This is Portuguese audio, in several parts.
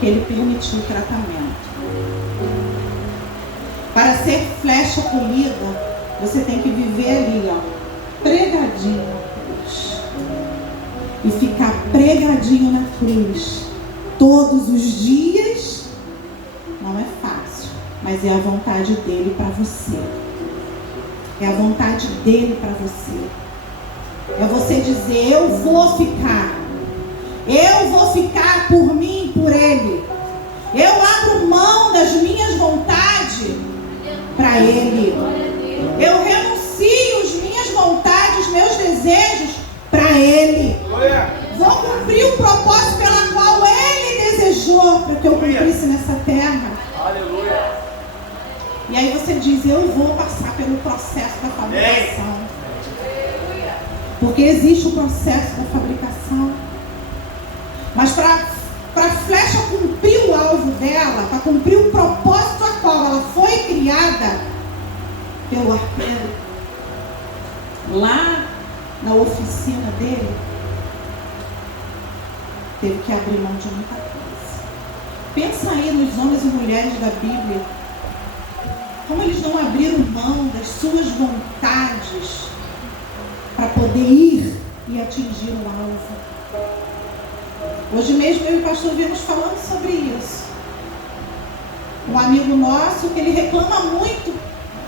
porque Ele permitiu o tratamento. Para ser flecha polida, você tem que viver ali, ó, pregadinho na cruz. E ficar pregadinho na cruz todos os dias. Não é fácil, mas é a vontade dele para você. É a vontade dele para você. É você dizer: eu vou ficar por mim, por ele. Eu abro mão das minhas vontades para ele. Eu renuncio as minhas vontades, meus desejos para ele. Vou cumprir o propósito pela qual ele desejou para que eu cumprisse nessa terra. Aleluia. E aí você diz: eu vou passar pelo processo da fabricação. Porque existe o processo da fabricação. Mas para a flecha cumprir o alvo dela, para cumprir o propósito a qual ela foi criada pelo arqueiro, lá na oficina dele, teve que abrir mão de muita coisa. Pensa aí nos homens e mulheres da Bíblia, como eles não abriram mão das suas vontades para poder ir e atingir o alvo. Hoje mesmo eu e o pastor viemos falando sobre isso. Um amigo nosso que ele reclama muito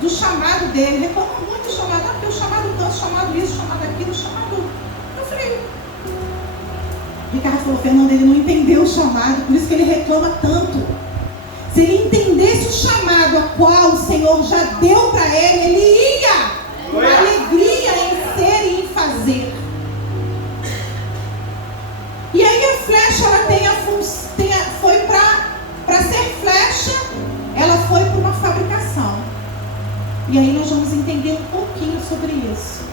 do chamado dele, reclama muito do chamado, porque o chamado tanto, chamado isso, chamado aquilo, chamado... Eu falei... Ricardo falou: Fernando, ele não entendeu o chamado, por isso que ele reclama tanto. Se ele entendesse o chamado a qual o Senhor já deu para ele, ele ia com alegria em ser e em fazer. E aí a flecha, ela foi para ser flecha, ela foi para uma fabricação. E aí nós vamos entender um pouquinho sobre isso.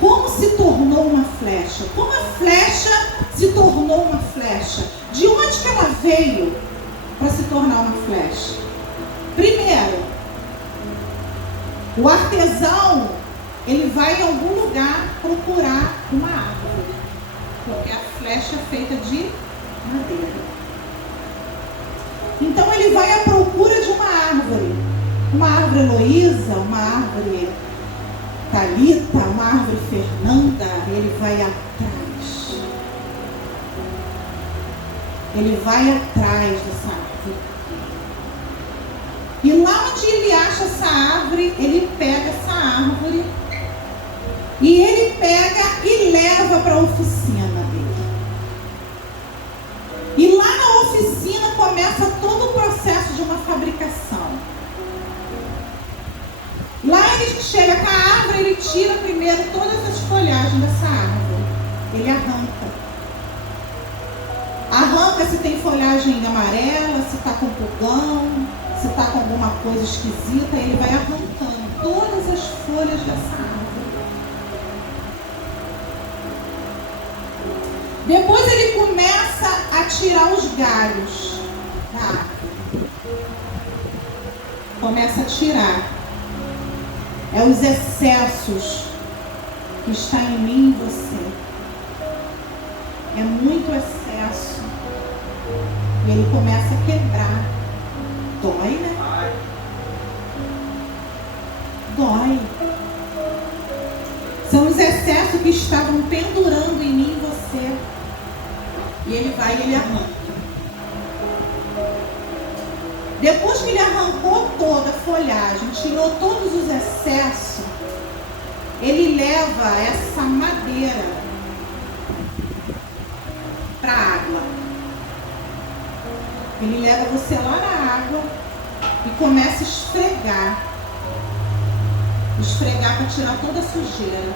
Como se tornou uma flecha? Como a flecha se tornou uma flecha? De onde que ela veio para se tornar uma flecha? Primeiro, o artesão, ele vai em algum lugar procurar uma árvore, porque a flecha é feita de madeira. Então ele vai à procura de uma árvore Heloísa, uma árvore Thalita, uma árvore Fernanda. Ele vai atrás. Ele vai atrás dessa árvore. E lá onde ele acha essa árvore, ele pega essa árvore e ele pega e leva para a oficina dele. E lá na oficina começa todo o processo de uma fabricação. Lá ele chega com a árvore, ele tira primeiro todas as folhagens dessa árvore. Ele arranca se tem folhagem amarela, se está com pulgão, se está com alguma coisa esquisita. Ele vai arrancando todas as folhas dessa árvore. Depois ele começa a tirar os galhos da árvore. Começa a tirar. É os excessos que está em mim e em você. É muito excesso. E ele começa a quebrar. Dói, né? Dói. São os excessos que estavam pendurando em mim e você. E ele vai e ele arranca. Depois que ele arrancou toda a folhagem, tirou todos os excessos, ele leva essa madeira para a água. Ele leva você lá na água e começa a esfregar. Esfregar para tirar toda a sujeira.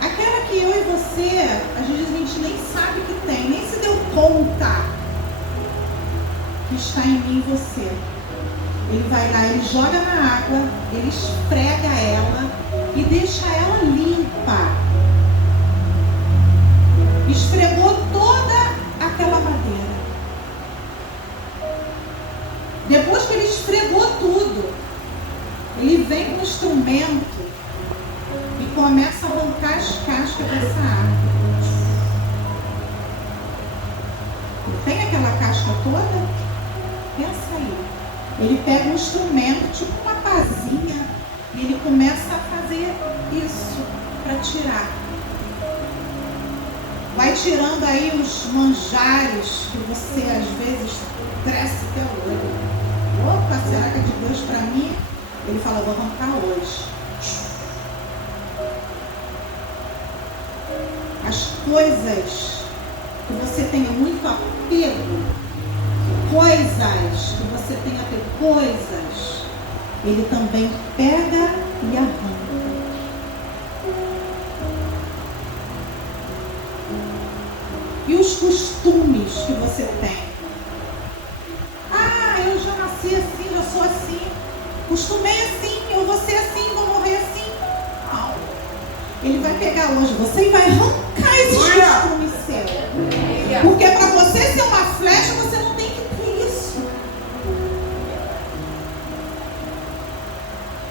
Aquela que eu e você, às vezes a gente nem sabe que tem, nem se deu conta que está em mim e você. Ele vai lá, ele joga na água, ele esfrega ela e deixa ela limpa. Esfregou toda aquela madeira. Depois que ele esfregou tudo, ele vem com o instrumento e começa a arrancar as cascas dessa árvore. tem aquela casca toda? Pensa aí. Ele pega um instrumento, tipo uma pazinha, e ele começa a fazer isso para tirar. Vai tirando aí os manjares que você às vezes cresce até o olho. Opa, será que é de Deus para mim? Ele fala, vou arrancar hoje. As coisas que você tenha muito apego, coisas que você tenha apego, coisas, ele também pega e arranca. E os costumes que você tem? Ah, eu já nasci assim, já sou assim. Costumei assim, eu vou ser assim, vou morrer assim. Não. Ele vai pegar hoje você e vai arrancar esses costumes seus. Porque para você ser uma flecha, você não tem que ter isso.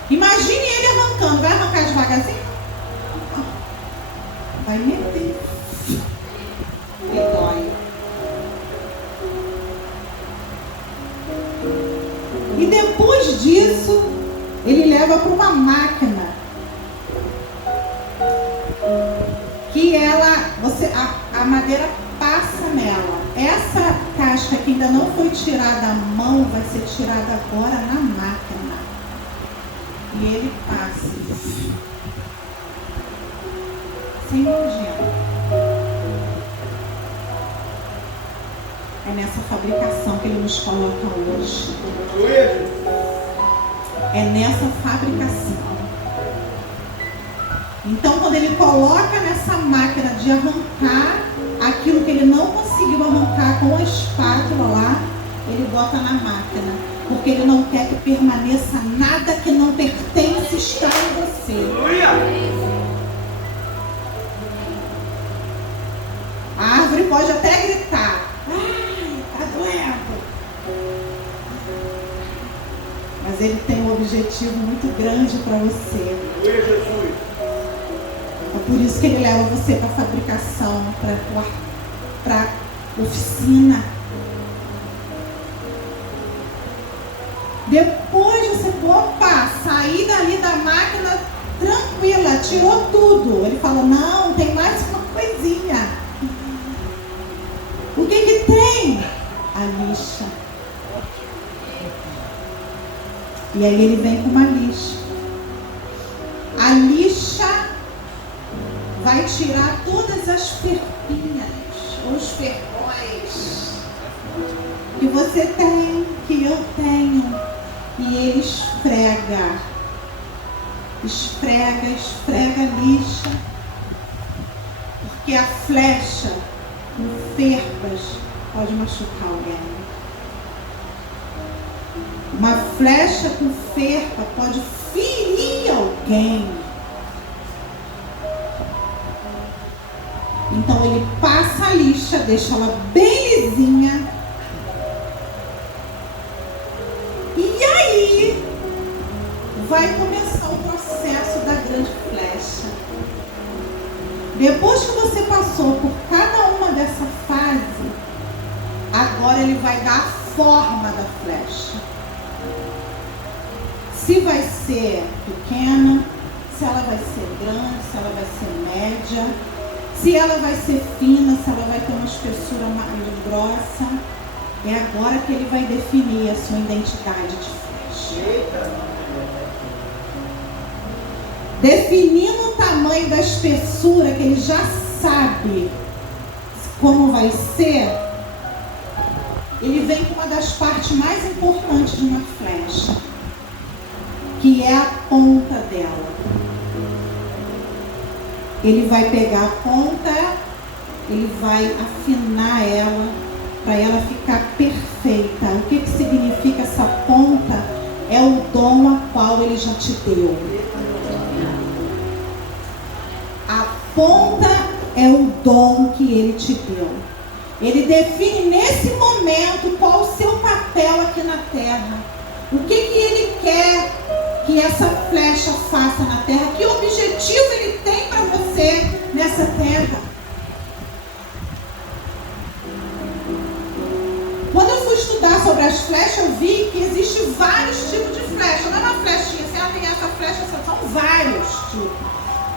Imagine ele arrancando. Vai arrancar devagarzinho? Não. Vai meter. E dói. E depois disso, ele leva para uma máquina que a madeira passa nela. Essa casca que ainda não foi tirada à mão vai ser tirada agora na máquina. E ele passa. Sem nojento. É nessa fabricação que ele nos coloca hoje. É nessa fabricação. Então, quando ele coloca nessa máquina de arrancar aquilo que ele não conseguiu arrancar com a espátula lá, ele bota na máquina. Porque ele não quer que permaneça nada que não pertence estar em você. A árvore pode até gritar. Mas ele tem um objetivo muito grande para você. É por isso que ele leva você para a fabricação, para a oficina. Depois você, sair dali da máquina tranquila, tirou tudo. Ele fala, não, tem mais uma coisinha. O que tem? A lixa. E aí ele vem com uma lixa. A lixa vai tirar todas as ferpinhas, os ferrões que você tem, que eu tenho. E ele esfrega a lixa. Porque a flecha com ferpas pode machucar alguém. Uma flecha com ferpa pode ferir alguém. Então ele passa a lixa, deixa ela bem lisinha. E aí vai começar o processo da grande flecha. Depois que você passou por cada uma dessa fase, agora ele vai dar a forma da flecha. Se vai ser pequena, se ela vai ser grande, se ela vai ser média, se ela vai ser fina, se ela vai ter uma espessura mais grossa. É agora que ele vai definir a sua identidade de flecha. Definindo o tamanho da espessura, que ele já sabe como vai ser, ele vem com uma das partes mais importantes de uma flecha, que é a ponta dela. Ele vai pegar a ponta, ele vai afinar ela, para ela ficar perfeita. O que significa essa ponta? É o dom a qual ele já te deu. A ponta é o dom que ele te deu. Ele define nesse momento qual o seu papel aqui na terra. O que ele quer que essa flecha faça na terra? Que objetivo ele tem para você nessa terra? das flechas, eu vi que existe vários tipos de flecha. Não é uma flechinha, assim, tem essa flecha, são vários tipos.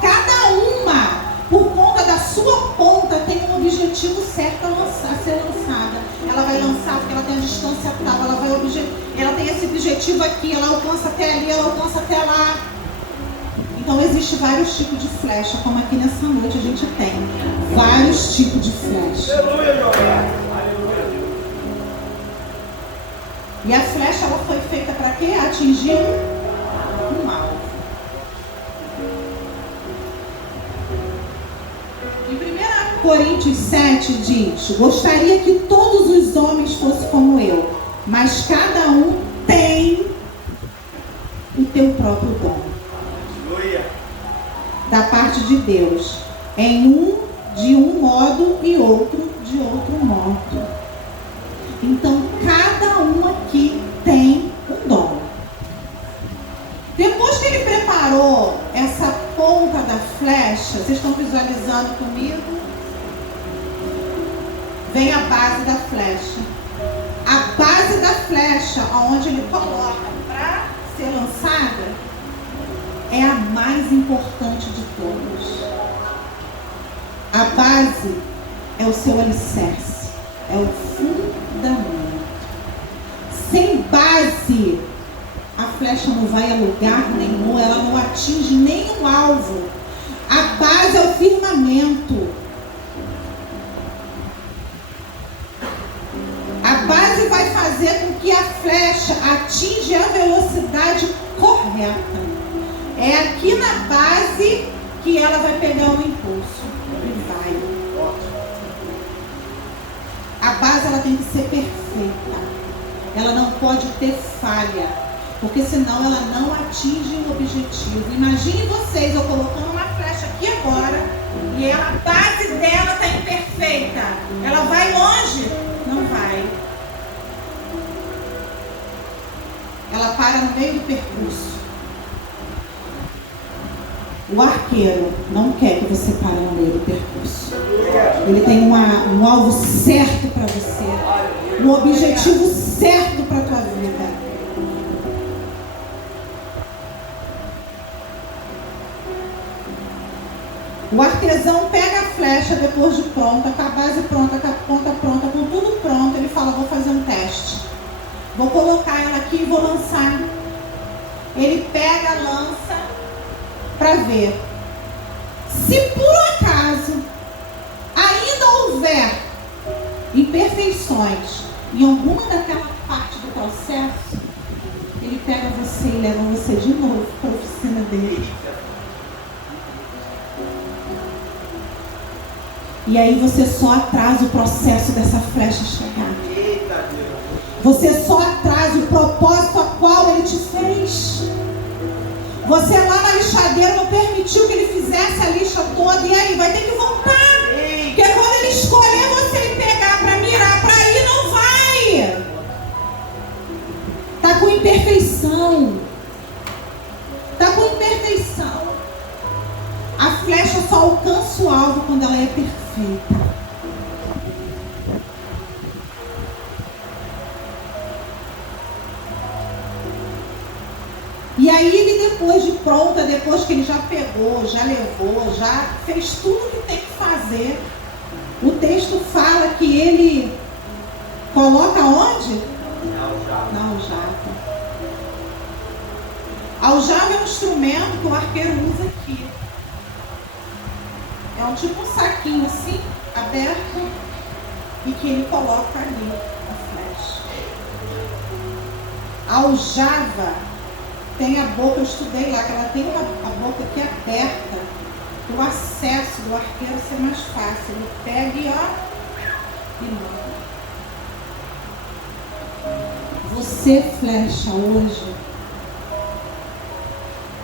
Cada uma, por conta da sua ponta, tem um objetivo certo a ser lançada. Ela vai lançar porque ela tem a distância tal, ela tem esse objetivo aqui, ela alcança até ali, ela alcança até lá. Então existe vários tipos de flecha, como aqui nessa noite a gente tem vários tipos de flecha. E a flecha, ela foi feita para quê? Atingir um alvo. Em 1 Coríntios 7 diz: gostaria que todos os homens fossem como eu, mas cada um tem o teu próprio dom da parte de Deus, de um modo e outro de outro modo. Então cada um aqui tem um dom. Depois que ele preparou essa ponta da flecha, vocês estão visualizando comigo? Vem a base da flecha. A base da flecha, onde ele coloca para ser lançada, é a mais importante de todas. A base é o seu alicerce, é o fundamento. Sem base, a flecha não vai a lugar nenhum, ela não atinge nenhum alvo. A base é o firmamento. A base vai fazer com que a flecha atinja a velocidade correta. É aqui na base que ela vai pegar um impulso e vai. A base, ela tem que ser perfeita. Ela não pode ter falha, porque senão ela não atinge o objetivo. Imagine vocês, eu colocando uma flecha aqui agora e a base dela está imperfeita. Ela vai longe? Não vai. Ela para no meio do percurso. O arqueiro não quer que você pare no meio do percurso. Ele tem um alvo certo para você, um objetivo certo para a tua vida. O artesão pega a flecha depois de pronta, com a base pronta, com a ponta pronta, com tudo pronto. Ele fala: vou fazer um teste. Vou colocar ela aqui e vou lançar. Ele pega, lança, para ver se por acaso ainda houver imperfeições em alguma daquela parte do processo, ele pega você e leva você de novo para a oficina dele. E aí você só atrasa o processo dessa flecha chegar. Você só atrasa o propósito a qual ele te fez. Você lá na lixadeira não permitiu que ele fizesse a lixa toda. E aí, vai ter que voltar. Porque quando ele escolher você e pegar para mirar para ir, não vai. Está com imperfeição. Está com imperfeição. A flecha só alcança o alvo quando ela é perfeita. E aí ele, depois de pronta, depois que ele já pegou, já levou, já fez tudo o que tem que fazer, o texto fala que ele coloca onde? Na aljava. A aljava é um instrumento que o arqueiro usa aqui. É um tipo um saquinho assim, aberto, e que ele coloca ali a flecha. A aljava tem a boca, eu estudei lá, que ela tem a boca aqui aberta, para o acesso do arqueiro ser mais fácil. Ele pega e e manda. Você, flecha, hoje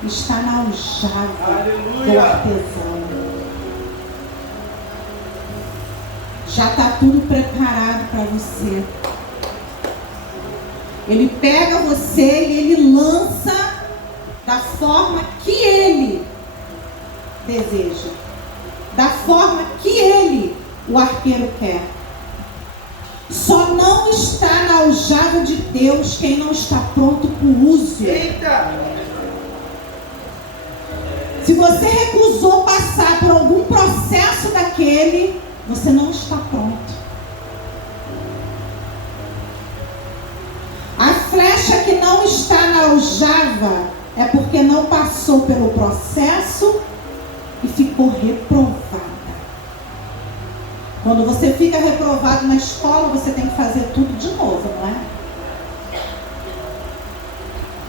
está na aljava do artesão. Já está tudo preparado para você. Ele pega você e ele lança da forma que ele deseja, da forma que ele, o arqueiro, quer. Só não está na aljava de Deus quem não está pronto para o uso. Eita! Se você recusou passar por algum processo daquele, você não está pronto. A flecha que não está na aljava é porque não passou pelo processo e ficou reprovada. Quando você fica reprovado na escola, você tem que fazer tudo de novo, não é?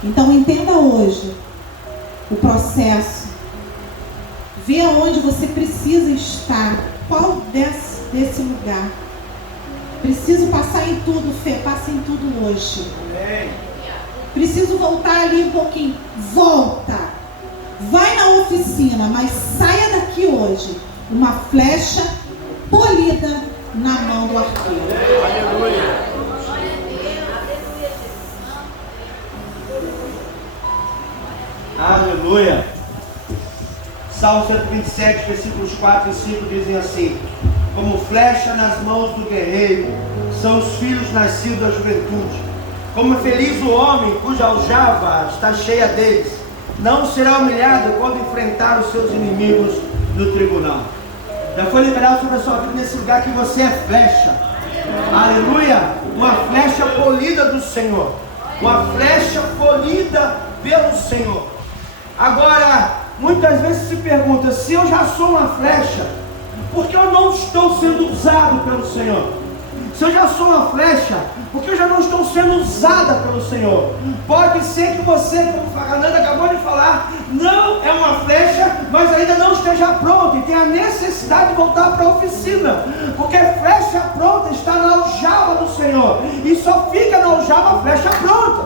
Então entenda hoje o processo. Vê aonde você precisa estar. Qual desse lugar? Preciso passar em tudo, Fê. Passa em tudo hoje. Preciso voltar ali um pouquinho. Volta. Vai na oficina, mas saia daqui hoje. Uma flecha polida na mão do arqueiro. Aleluia. Aleluia. Salmo 127, versículos 4 e 5 dizem assim: como flecha nas mãos do guerreiro são os filhos nascidos da juventude. Como é feliz o homem cuja aljava está cheia deles. Não será humilhado quando enfrentar os seus inimigos no tribunal. Já foi liberado sobre a sua vida nesse lugar que você é flecha. Aleluia. Uma flecha polida do Senhor. Uma flecha polida pelo Senhor. Agora, muitas vezes se pergunta: se eu já sou uma flecha, por que eu não estou sendo usado pelo Senhor? Se eu já sou uma flecha, por que eu já não estou sendo usada pelo Senhor? Pode ser que você, como a Fernanda acabou de falar, não é uma flecha, mas ainda não esteja pronto e tem a necessidade de voltar para a oficina, porque flecha pronta está na aljava do Senhor, e só fica na aljava a flecha pronta.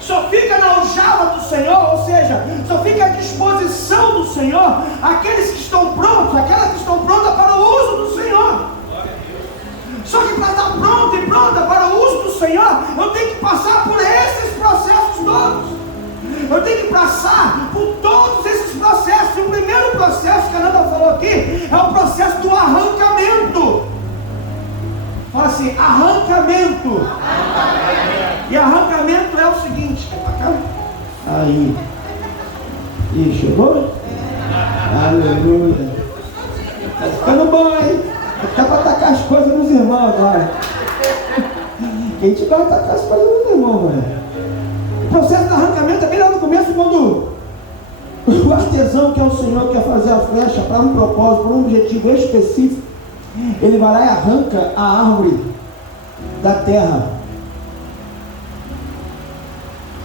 Só fica na aljava do Senhor, ou seja, só fica à disposição do Senhor aqueles que estão prontos, aquelas que estão prontas para o uso do Senhor. Só que para estar pronto e pronta para o uso do Senhor, eu tenho que passar por esses processos todos. Eu tenho que passar por todos esses processos. E o primeiro processo que a Nanda falou aqui é o processo do arrancamento. Fala assim: arrancamento. E arrancamento é o seguinte: aí. Ih, chegou? Aleluia. Tá ficando bom, hein? Dá para atacar as coisas nos irmãos agora. Quem te vai atacar as coisas nos irmãos, velho. O processo do arrancamento é bem lá no começo, quando o artesão, que é o Senhor, quer fazer a flecha para um propósito, para um objetivo específico. Ele vai lá e arranca a árvore da terra.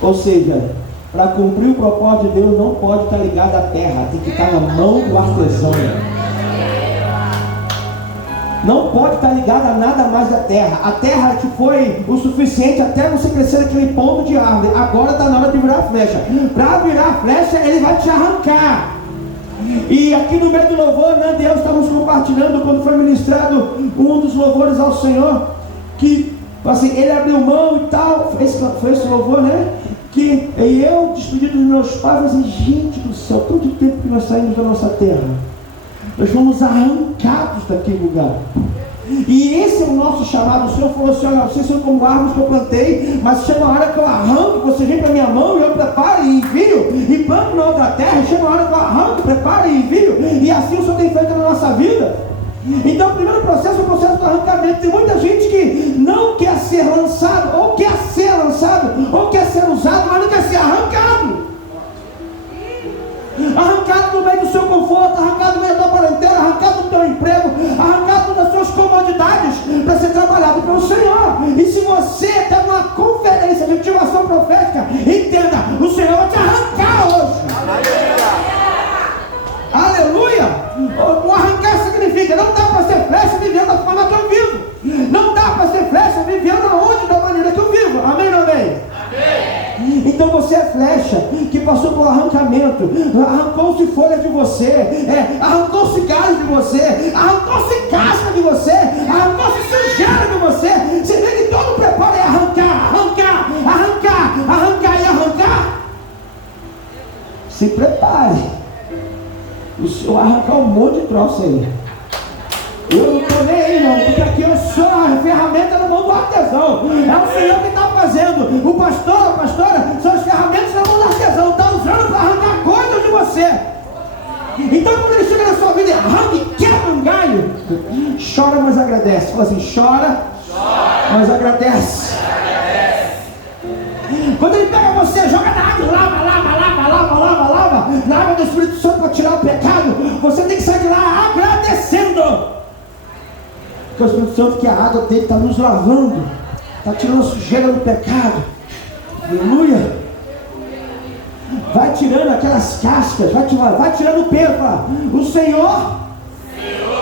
Ou seja, para cumprir o propósito de Deus, não pode estar ligado à terra, tem que estar na mão do artesão. Não pode estar ligado a nada mais da terra. A terra que foi o suficiente até você crescer naquele ponto de árvore. Agora está na hora de virar a flecha. Para virar a flecha, ele vai te arrancar. E aqui no meio do louvor, né, Deus, estávamos compartilhando quando foi ministrado um dos louvores ao Senhor, que assim, ele abriu mão e tal. Foi esse louvor, né? Que eu, despedido dos meus pais, assim, gente do céu, tanto tempo que nós saímos da nossa terra. Nós fomos arrancados daquele lugar. E esse é o nosso chamado. O Senhor falou assim: olha, vocês são como árvores que eu plantei, mas chega uma hora que eu arranco, você vem para minha mão e eu preparo e envio, e planto na outra terra, chega uma hora que eu arranco, preparo e envio, e assim o Senhor tem feito na nossa vida. Então o primeiro processo é o processo do arrancamento. Tem muita gente que não quer ser lançado, ou quer ser lançado, ou quer ser usado, mas não quer ser arrancado. Arrancado do meio do seu conforto, arrancado do meio da parentela, arrancado do teu emprego, arrancado das suas comodidades para ser trabalhado pelo Senhor. E se você está numa conferência de ativação profética, entenda, o Senhor vai te arrancar hoje. Aleluia! O arrancar significa: não dá para ser flecha vivendo da forma que eu vivo. Não dá para ser flecha vivendo aonde, da maneira que eu vivo. Amém ou não amém? Então você é flecha que passou por arrancamento. Arrancou-se folha de você, arrancou-se galho de você, arrancou-se casca de você, arrancou-se sujeira de você. Você vê que todo preparo é arrancar, arrancar, arrancar, arrancar e arrancar. Se prepare. O Senhor vai arrancar um monte de troço aí. Eu não estou nem aí não, porque aqui não. É o Senhor que está fazendo. O pastor, a pastora, são as ferramentas na mão do artesão. Está usando para arrancar coisas de você. Então quando ele chega na sua vida e arranca e quebra um galho, chora, mas agradece. Fala assim, chora, mas agradece. Quando ele pega você, joga na água, lava, na água do Espírito Santo para tirar o pecado, você tem que sair de lá agradecendo. Porque o Espírito Santo, que a água dele está nos lavando, está tirando a sujeira do pecado. Aleluia. Vai tirando aquelas cascas, vai tirando o peso. O Senhor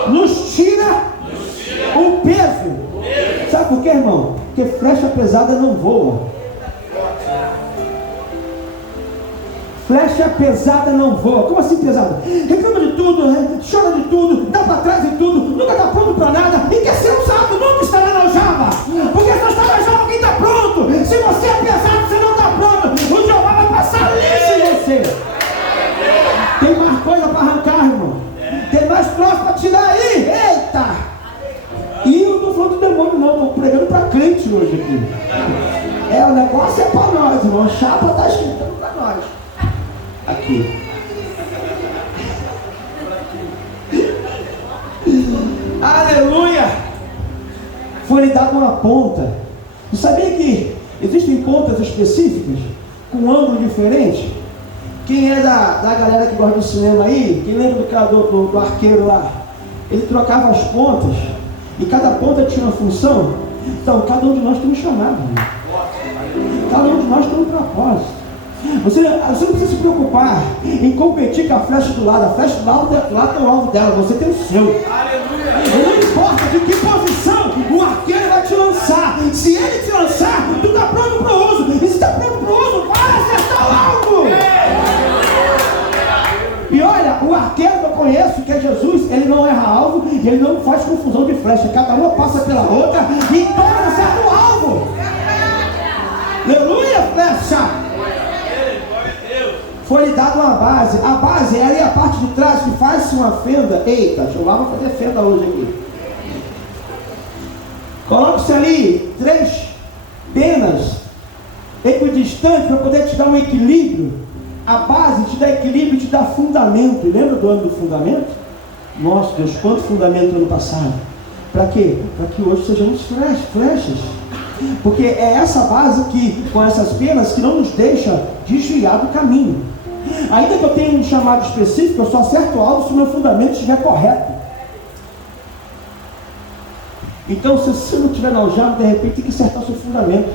nos tira o peso. Sabe por quê, irmão? Porque flecha pesada não voa. Flecha pesada não voa. Como assim pesada? Reclama de tudo, né? Chora de tudo, dá para trás de tudo, nunca está pronto para nada e quer ser usado, nunca estará na aljava. Porque só está na aljava quem está pronto. Se você é pesado, você não está pronto. O Jeová vai passar lixo em você. Tem mais coisa para arrancar, irmão. Tem mais troço para tirar aí. Eita! E eu não estou falando do demônio, não. Estou pregando para crente hoje aqui. O negócio é para nós, irmão. A chapa está esquentando para nós. Aqui. Aleluia! Foi-lhe dado uma ponta. Você sabia que existem pontas específicas com ângulo diferente? Quem é da galera que gosta do cinema aí, quem lembra do arqueiro lá? Ele trocava as pontas e cada ponta tinha uma função. Então cada um de nós tem um chamado. Cada um de nós tem um propósito. Você não precisa se preocupar em competir com a flecha do lado. A flecha do lado tem o alvo dela, você tem o seu. Não importa de que posição o arqueiro vai te lançar. Se ele te lançar, tu está pronto para o uso. E se está pronto para o uso, vai acertar o alvo. E olha, o arqueiro que eu conheço, que é Jesus, ele não erra alvo e ele não faz confusão de flecha. Cada uma passa pela outra e todas acertam o alvo. Aleluia, flecha. Foi-lhe dado uma base. A base é ali a parte de trás que faz-se uma fenda. Eita, deixa eu lá, vou fazer fenda hoje aqui. Coloque-se ali 3 penas equidistantes para poder te dar um equilíbrio. A base te dá equilíbrio e te dá fundamento. Lembra do ano do fundamento? Nossa Deus, quanto fundamento no ano passado. Para quê? Para que hoje sejamos flechas. Porque é essa base que, com essas penas, que não nos deixa desviar do caminho. Ainda que eu tenha um chamado específico, eu só acerto o alvo se o meu fundamento estiver correto. Então, se você não estiver na aljava, de repente tem que acertar o seu fundamento.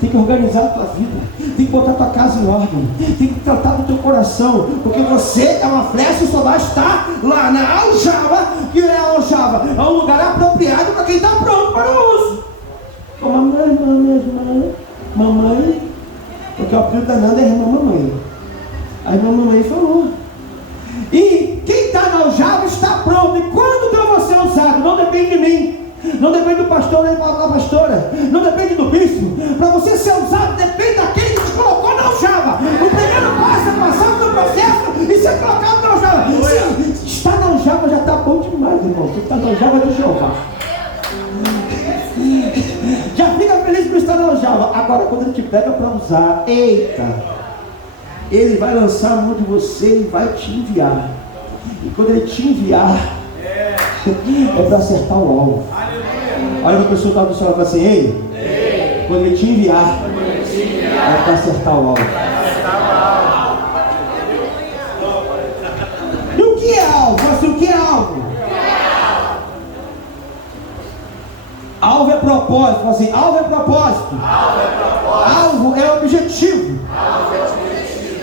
Tem que organizar a tua vida. Tem que botar a tua casa em ordem. Tem que tratar do teu coração. Porque você é uma flecha e só vai estar lá na aljava. Que é a aljava? É um lugar apropriado para quem está pronto para o uso. Como mamãe, porque o apelido da Nanda é irmã mamãe. A irmã mamãe falou. E quem está na aljava está pronto. E quando que eu vou ser usado? Não depende de mim. Não depende do pastor nem da pastora. Não depende do bispo. Para você ser usado, depende daquele que te colocou na aljava. O primeiro passo é passar pelo processo e ser colocado na aljava. Se está na aljava já está bom demais, irmão. Você está na aljava do Jeová. Já fica feliz por estar na aljava. Agora quando ele te pega para usar, eita, ele vai lançar a mão de você e vai te enviar. E quando ele te enviar, é para acertar o alvo. Olha a pessoa que está do céu e fala assim: ei, quando ele te enviar, é para acertar o alvo. E o que é alvo? Assim, o que é alvo? Alvo é propósito. Assim, alvo é propósito. Alvo é objetivo.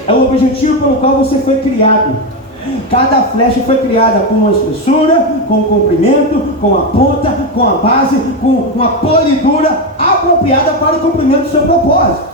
É o objetivo pelo qual você foi criado. Cada flecha foi criada com uma espessura, com um comprimento, com a ponta, com a base, com uma polidura apropriada para o cumprimento do seu propósito.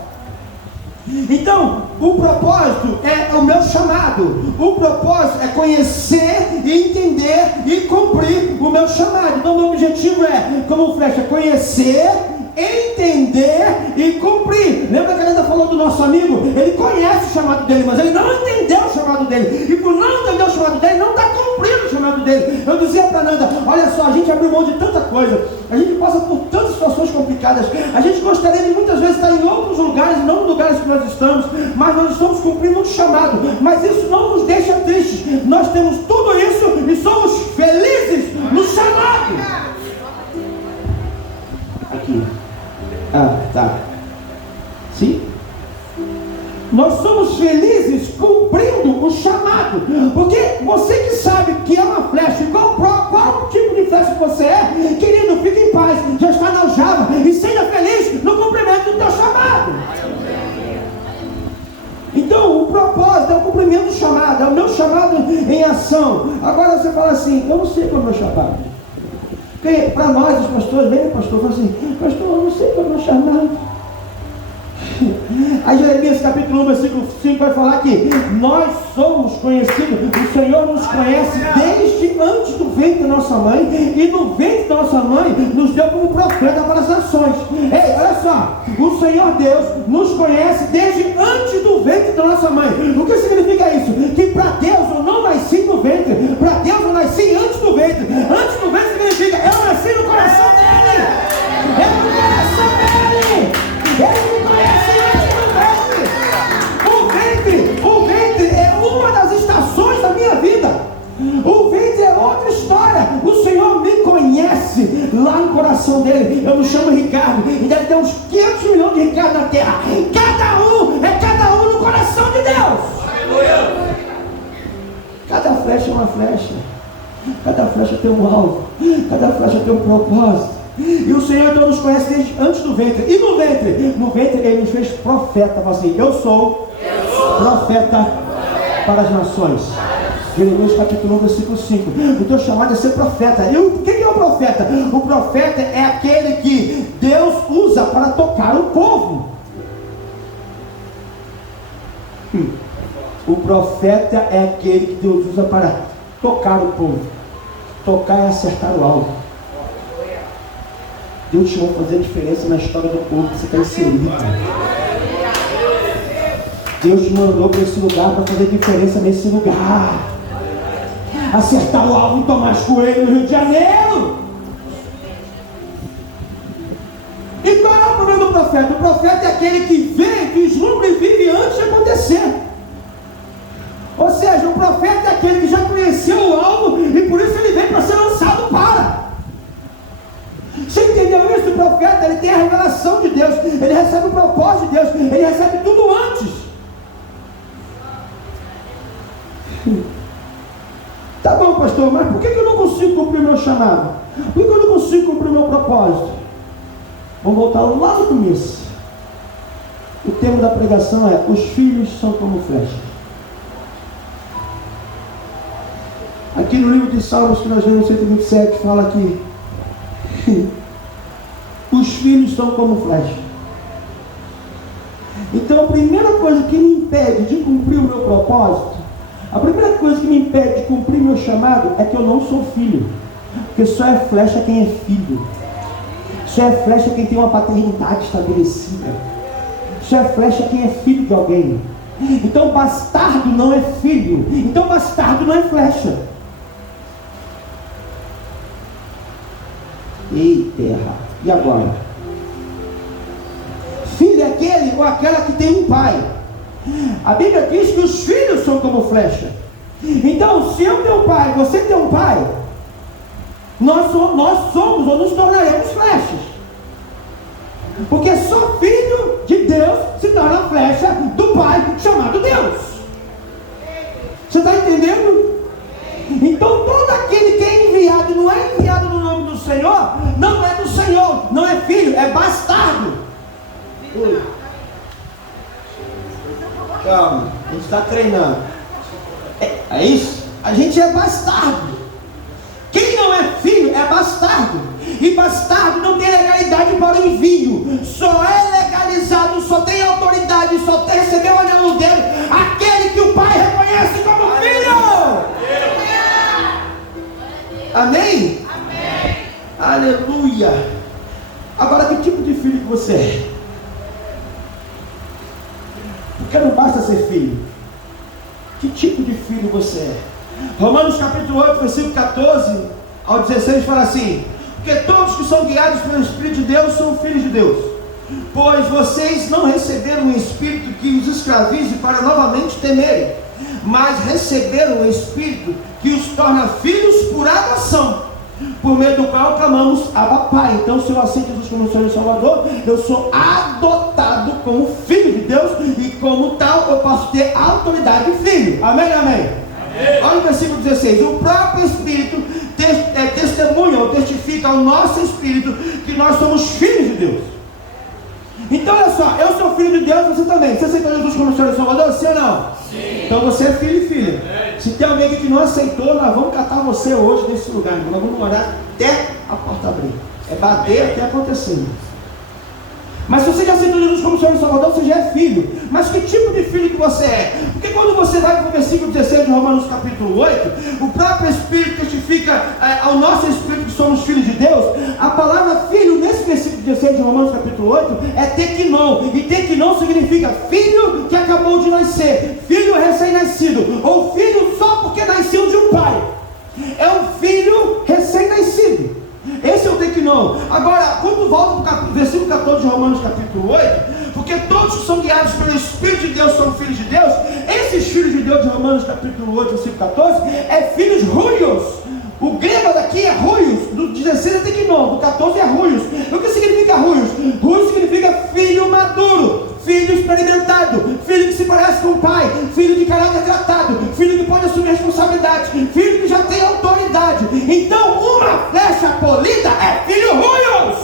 Então, o propósito é o meu chamado. O propósito é conhecer, entender e cumprir o meu chamado. Então, o meu objetivo é, como flecha, conhecer, entender e cumprir. Lembra que a gente falou do nosso amigo? Ele conhece o chamado dele, mas ele não entendeu o chamado dele. E por não entender o chamado dele, não está cumprindo o chamado dele. Eu dizia para Nanda, olha só, a gente abriu mão de tanta coisa, a gente passa por tantas situações complicadas, a gente gostaria de muitas vezes estar em outros lugares, não nos lugares que nós estamos, mas nós estamos cumprindo um chamado. Mas isso não nos deixa tristes. Nós temos tudo isso e somos felizes no chamado. Aqui. Tá. Sim? Nós somos felizes cumprindo o chamado. Porque você que sabe que é uma flecha, qual tipo de flecha você é, querido, fique em paz, já está na aljava e seja feliz no cumprimento do teu chamado. Então, o propósito é o cumprimento do chamado, é o meu chamado em ação. Agora você fala assim, eu não sei qual é o meu chamado. Porque para nós, os pastores, vem o pastor, fala assim, pastor, eu não sei qual é o meu chamado. Aí Jeremias capítulo 1, versículo 5 vai falar que nós somos conhecidos, o Senhor nos conhece desde antes do ventre da nossa mãe, e no ventre da nossa mãe nos deu como profeta para as nações. Ei, olha só, o Senhor Deus nos conhece desde antes do ventre da nossa mãe. O que significa isso? Que para Deus eu não nasci no ventre, para Deus eu nasci antes do ventre. Antes do ventre significa eu nasci no coração dele, é no coração dele. Ele me conhece antes do ventre. O ventre é uma das estações da minha vida. O ventre é outra história. O Senhor me conhece lá no coração dele. Eu me chamo Ricardo e deve ter uns 500 milhões de Ricardo na terra. Cada um no coração de Deus. Cada flecha é uma flecha. Cada flecha tem um alvo. Cada flecha tem um propósito. E o Senhor então nos conhece desde antes do ventre. E no ventre ele nos fez profeta. Fala assim, eu sou profeta para as nações. Jeremias capítulo 1, versículo 5. O teu chamado é ser profeta. E o que é o profeta? O profeta é aquele que Deus usa para tocar o povo. O profeta é aquele que Deus usa para tocar o povo. Tocar é acertar o alvo. Deus te chamou a fazer diferença na história do povo que você está inserido. Deus te mandou para esse lugar para fazer diferença nesse lugar. Acertar o alvo em Tomás Coelho, no Rio de Janeiro. E qual é o problema do profeta? O profeta é aquele que vê, vislumbra e vive antes de acontecer. Ou seja, o profeta é aquele que já conheceu o alvo e por isso ele vem para ser lançado para. Você entendeu isso? O profeta, ele tem a revelação de Deus, ele recebe o propósito de Deus, ele recebe tudo antes. Tá bom, pastor, mas por que eu não consigo cumprir meu chamado? Por que eu não consigo cumprir meu propósito? Vamos voltar lá no começo. O tema da pregação é: os filhos são como flechas. Aqui no livro de Salmos, que nós vemos no 127, fala que os filhos são como flechas. Então a primeira coisa que me impede de cumprir o meu propósito, a primeira coisa que me impede de cumprir meu chamado é que eu não sou filho. Porque só é flecha quem é filho. Só é flecha quem tem uma paternidade estabelecida. Só é flecha quem é filho de alguém. Então bastardo não é filho. Então bastardo não é flecha. Ei, terra, e agora? Filho é aquele ou aquela que tem um pai. A Bíblia diz que os filhos são como flecha. Então, se eu tenho um pai, você tem um pai, nós somos ou nos tornaremos flechas. Porque só filho de Deus se torna flecha do pai chamado Deus. Você está entendendo? Então todo aquele que é enviado, não é enviado no nome do Senhor, não é do Senhor, não é filho, é bastardo. Calma, a gente está treinando. É isso? A gente é bastardo. Quem não é filho é bastardo. E bastardo não tem legalidade para o envio. Só é legalizado, só tem autoridade, só tem recebeu o anel no dedo aquele que o pai reconhece como filho. Amém? Amém. Aleluia. Agora, que tipo de filho que você é? Porque não basta ser filho. Que tipo de filho você é? Romanos capítulo 8, versículo 14 ao 16 fala assim: porque todos que são guiados pelo Espírito de Deus são filhos de Deus. Pois vocês não receberam um espírito que os escravize para novamente temerem, mas receberam um espírito que os torna filhos por adoção, por meio do qual clamamos Abba Pai. Então, se eu aceito Jesus como Senhor e Salvador, eu sou adotado como filho de Deus, e como tal eu posso ter autoridade de filho. Amém, amém? Amém. Olha o versículo 16: o próprio Espírito testemunha ou testifica ao nosso Espírito que nós somos filhos de Deus. Então olha só, eu sou filho de Deus, você também. Você aceitou Jesus como Senhor e Salvador? Sim ou não? Sim. Então você é filho e filha. Se tem alguém que não aceitou, nós vamos catar você hoje nesse lugar. Nós vamos orar até a porta abrir. É bater até acontecer. Mas se você já aceitou Jesus como Senhor e Salvador, você já é filho. Mas que tipo de filho que você é? Porque quando você vai para o versículo 16 de Romanos capítulo 8, o próprio Espírito testifica ao nosso Espírito que somos filhos de Deus. A palavra filho nesse versículo 16 de Romanos capítulo 8 é tequinon. E tequinon significa filho que acabou de nascer, filho recém-nascido, ou filho só porque nasceu de um pai. É um filho recém-nascido. Esse é o tequinon. Agora, quando volta para o versículo 14 de Romanos capítulo 8, porque todos que são guiados pelo Espírito de Deus são filhos de Deus. Esses filhos de Deus de Romanos capítulo 8, versículo 14, é filhos ruios. O grego daqui é ruios, do 16 é tequinon, do 14 é ruios. O que significa ruios? Ruios significa filho maduro, filho experimentado, filho que se parece com o pai, filho de caráter tratado, filho que pode assumir responsabilidade, filho que já tem autoridade. Então uma flecha polida é filho ruios.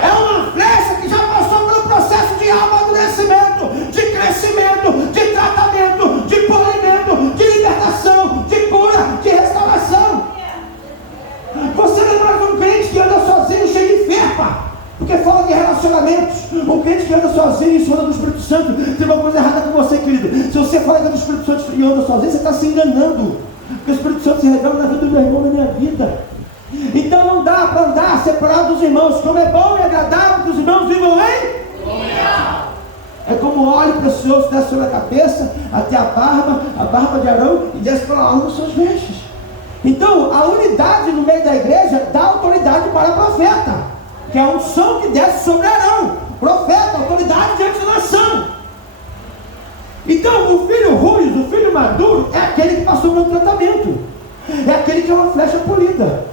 É uma flecha que já passou pelo processo de amadurecimento, de crescimento, de tratamento, de polimento, de libertação, de cura, de restauração. Você lembra de um crente que anda sozinho, cheio de ferpa, porque fala de relacionamentos? Um crente que anda sozinho e se anda do Espírito Santo. Tem uma coisa errada com você, querido. Se você fala do Espírito Santo e anda sozinho, você está se enganando, porque o Espírito Santo se revela na vida do meu irmão, na minha vida. Então não dá para andar separado dos irmãos. Como é bom e agradável que os irmãos vivam em comunhão. É como óleo precioso desce sobre a cabeça até a barba de Arão, e desce pela alma dos seus vestes. Então a unidade no meio da igreja dá autoridade para profeta, que é a unção que desce sobre Arão. Profeta, autoridade diante da nação. Então o filho ruiz, o filho maduro, é aquele que passou pelo tratamento, é aquele que é uma flecha polida.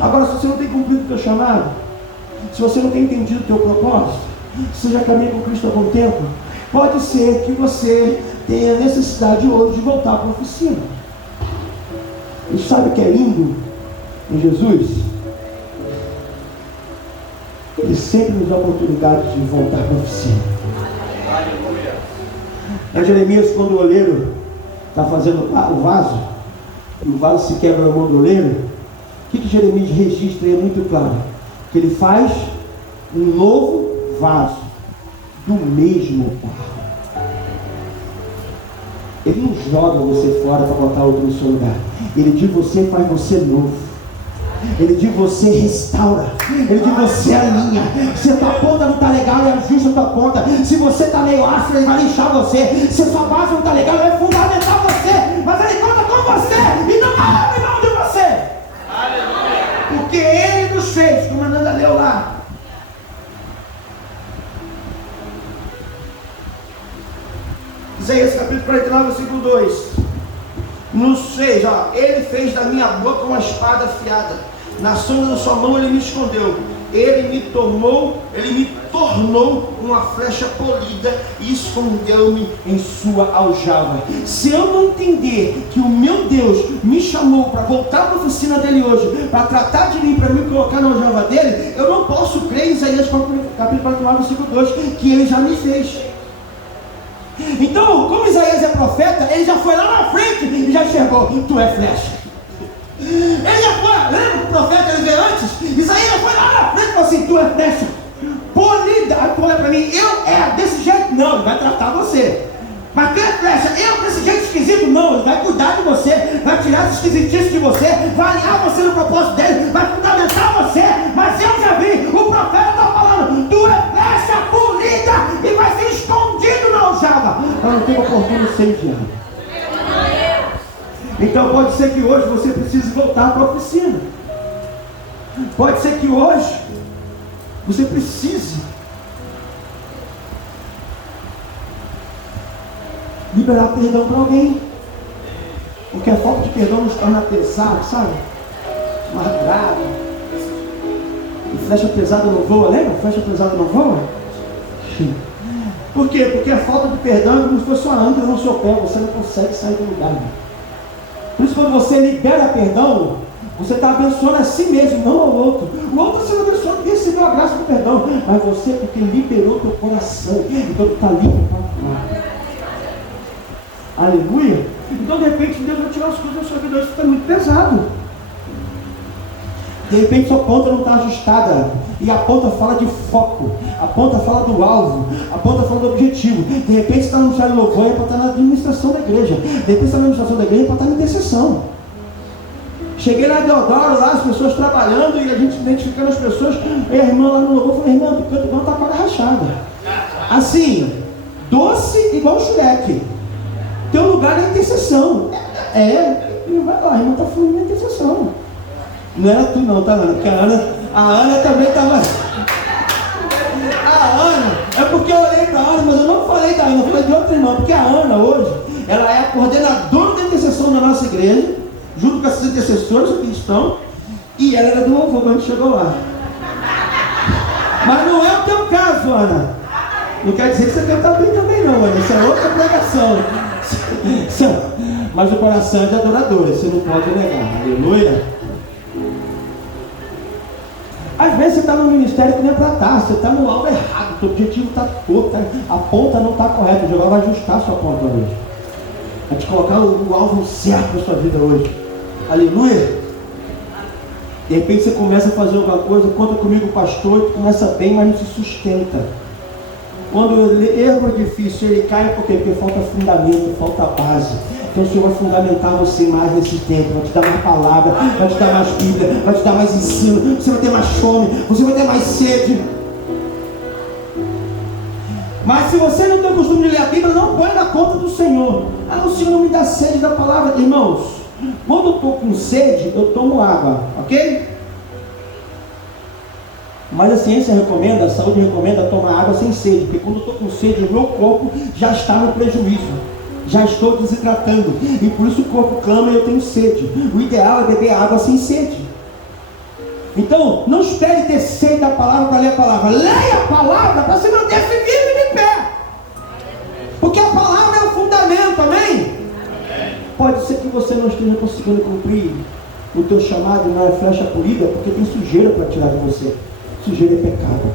Agora, se você não tem cumprido o teu chamado, se você não tem entendido o teu propósito, se você já caminha com Cristo há algum tempo, pode ser que você tenha necessidade hoje de voltar para a oficina. E sabe o que é lindo em Jesus? Ele sempre nos dá a oportunidade de voltar para a oficina. Em Jeremias, quando o oleiro está fazendo o vaso, e o vaso se quebra na mão do oleiro, o que Jeremias registra? É muito claro, que ele faz um novo vaso do mesmo barro. Ele não joga você fora para botar outro no seu lugar. Ele de você faz você novo. Ele de você restaura. Ele de você alinha. Se a tua ponta não está legal, ele ajusta a tua ponta. Se você está meio ácido, ele vai lixar você. Se a sua base não está legal, ele vai fundamentar você. Mas ele conta com você e não abre mão de você. Porque ele nos fez, como a Nanda leu lá. Isaías capítulo 49, versículo 2. Nos fez, ele fez da minha boca uma espada afiada, na sombra da sua mão ele me escondeu. Ele me tornou uma flecha polida e escondeu-me em sua aljava. Se eu não entender que o meu Deus me chamou para voltar para a oficina dele hoje, para tratar de mim, para me colocar na aljava dele, eu não posso crer em Isaías capítulo 49, versículo 2, que ele já me fez. Então, como Isaías é profeta, ele já foi lá na frente e já enxergou: tu é flecha. Ele já foi, lembra que o profeta ele veio antes? Isaías foi lá na frente e falou assim: tu é flecha polida. Aí tu olha para mim: eu desse jeito? Não, ele vai tratar você. Mas tu é flecha, eu desse jeito esquisito? Não, ele vai cuidar de você, vai tirar esse esquisitice de você, vai alinhar você no propósito dele, vai fundamentar você. Mas eu já vi o profeta diabo. Então pode ser que hoje você precise voltar para a oficina. Pode ser que hoje você precise liberar perdão para alguém. Porque a falta de perdão nos torna pesado, sabe? Amargurado. E flecha pesada não voa, lembra? Flecha pesada não voa? Por quê? Porque a falta de perdão é como se fosse uma âncora no seu pé, você não consegue sair do lugar. Por isso, quando você libera perdão, você está abençoando a si mesmo, não ao outro. O outro está sendo abençoado porque recebeu a graça do perdão, mas você porque liberou teu coração, então tu está livre para falar. Aleluia. Então de repente Deus vai tirar as coisas da sua vida. Isso está muito pesado. De repente sua ponta não está ajustada. E a ponta fala de foco. A ponta fala do alvo. A ponta fala do objetivo. De repente você está no ministério de louvor, é para estar na administração da igreja. De repente você está na administração da igreja, é para estar na intercessão. Cheguei lá em Deodoro, lá as pessoas trabalhando, e a gente identificando as pessoas. E a irmã lá no louvor falou: irmã, tu canta igual uma taquara rachada. Assim, doce igual o Shrek. Teu lugar é intercessão. E vai lá, a irmã está fluindo na intercessão. Não era tu não, tá, Ana? Porque a Ana também estava. A Ana, é porque eu olhei para a Ana, mas eu não falei da Ana, eu falei de outra irmã, porque a Ana hoje, ela é a coordenadora da intercessão da nossa igreja, junto com essas intercessoras que estão, e ela era do louvor quando a gente chegou lá. Mas não é o teu caso, Ana. Não quer dizer que você canta bem também não, Ana. Isso é outra pregação. Mas o coração é de adorador, você não pode negar. Aleluia. Às vezes você está no ministério que não é para estar, você está no alvo errado, o objetivo está torto, a ponta não está correta. O Jeová vai ajustar a sua ponta hoje, vai te colocar o alvo certo para a sua vida hoje. Aleluia. De repente você começa a fazer alguma coisa, conta comigo, pastor, tu começa bem, mas não se sustenta. Quando o erro é difícil, ele cai por quê? Porque falta fundamento, falta base. Então o Senhor vai fundamentar você mais nesse tempo, vai te dar mais palavra, vai te dar mais Bíblia, vai te dar mais ensino, você vai ter mais fome, você vai ter mais sede. Mas se você não tem o costume de ler a Bíblia, não põe na conta do Senhor. Ah, o Senhor não me dá sede da palavra. Irmãos, quando eu estou com sede, eu tomo água, ok? Mas a ciência recomenda, a saúde recomenda tomar água sem sede, porque quando eu estou com sede, o meu corpo já está no prejuízo, já estou desidratando, e por isso o corpo clama e eu tenho sede. O ideal é beber água sem sede. Então, não espere ter sede da palavra para ler a palavra. Leia a palavra para se manter firme de pé, porque a palavra é o fundamento, amém? Pode ser que você não esteja conseguindo cumprir o teu chamado, não é flecha polida, porque tem sujeira para tirar de você. Sujeira é pecado.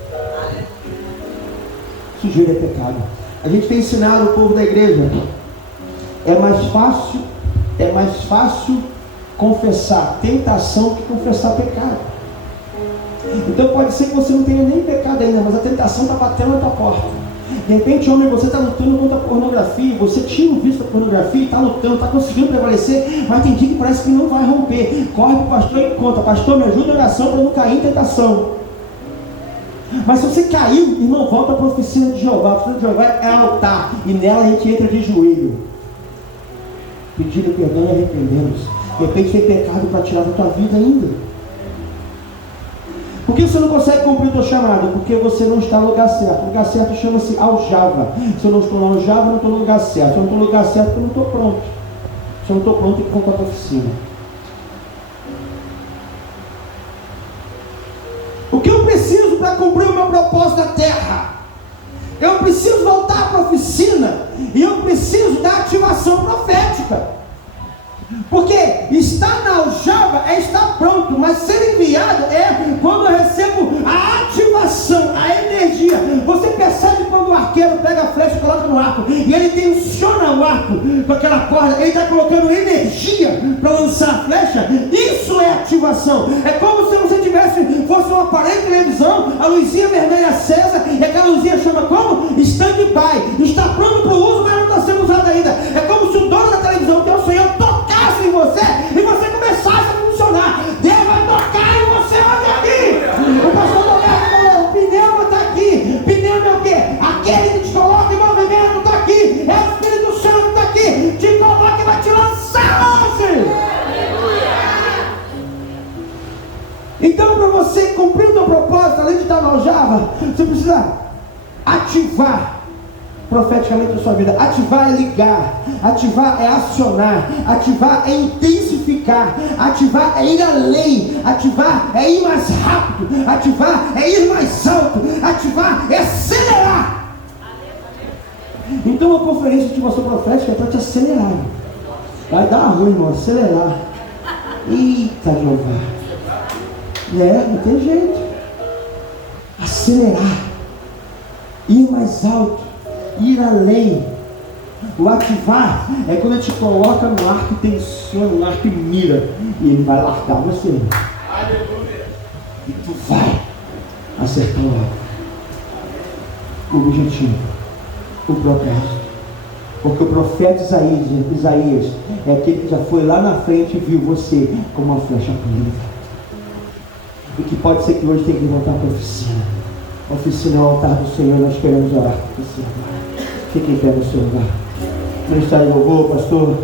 Sujeira é pecado. A gente tem ensinado o povo da igreja. É mais fácil confessar tentação que confessar pecado. Então pode ser que você não tenha nem pecado ainda, mas a tentação está batendo na tua porta. De repente, homem, você está lutando contra a pornografia, você tinha visto a pornografia, está lutando, está conseguindo prevalecer, mas tem dia que parece que não vai romper. Corre para o pastor e conta: pastor, me ajuda em oração para não cair em tentação. Mas se você caiu, irmão, volta para a oficina de Jeová. A oficina de Jeová é altar, e nela a gente entra de joelho, pedindo perdão e arrependendo-se. De repente tem pecado para tirar da tua vida ainda. Por que você não consegue cumprir o teu chamado? Porque você não está no lugar certo. O lugar certo chama-se aljava. Se eu não estou no aljava, eu não estou no lugar certo. Se eu não estou no lugar certo, eu não estou pronto. Se eu não estou pronto, tem que voltar para a oficina. O que eu preciso para cumprir o meu propósito na terra? Eu preciso voltar para a oficina, e eu preciso da ativação profética. Porque estar na aljava é estar pronto, mas ser enviado é quando eu recebo a ativação, a energia. Você percebe quando o arqueiro pega a flecha e coloca no arco, e ele tensiona o arco com aquela corda, ele está colocando energia para lançar a flecha. Isso é ativação. É como se você fosse um aparelho de televisão, a luzinha vermelha acesa, e aquela luzinha chama como? Stand-by. Está pronto para o uso, mas não está sendo usado ainda. É como se o dono da televisão, que é o Senhor, tocasse em você e você começasse a funcionar. Deus vai tocar em você, olha aqui. O pastor Roberto falou: o pneu está aqui. Pneu é o quê? Aquele que te coloca em movimento está aqui. É o Espírito Santo que está aqui. palavra. Você precisa ativar profeticamente a sua vida. Ativar é ligar, ativar é acionar, ativar é intensificar, ativar é ir além, ativar é ir mais rápido, ativar é ir mais alto, ativar é acelerar. Então a conferência de ativação profética é para te acelerar. Vai dar ruim, irmão, acelerar. Eita, Jeová. Não tem jeito. Acelerar, ir mais alto, ir além. O ativar é quando a gente coloca no arco e tensiona, no arco e mira, e ele vai largar você. Aleluia. E tu vai acertar o objetivo, o propósito. Porque o profeta Isaías é aquele que já foi lá na frente e viu você como uma flecha pública. E que pode ser que hoje tenha que voltar para a oficina. A oficina é o altar do Senhor, nós queremos orar por você agora. Fique em pé no seu lugar. Ministério de louvor, pastor.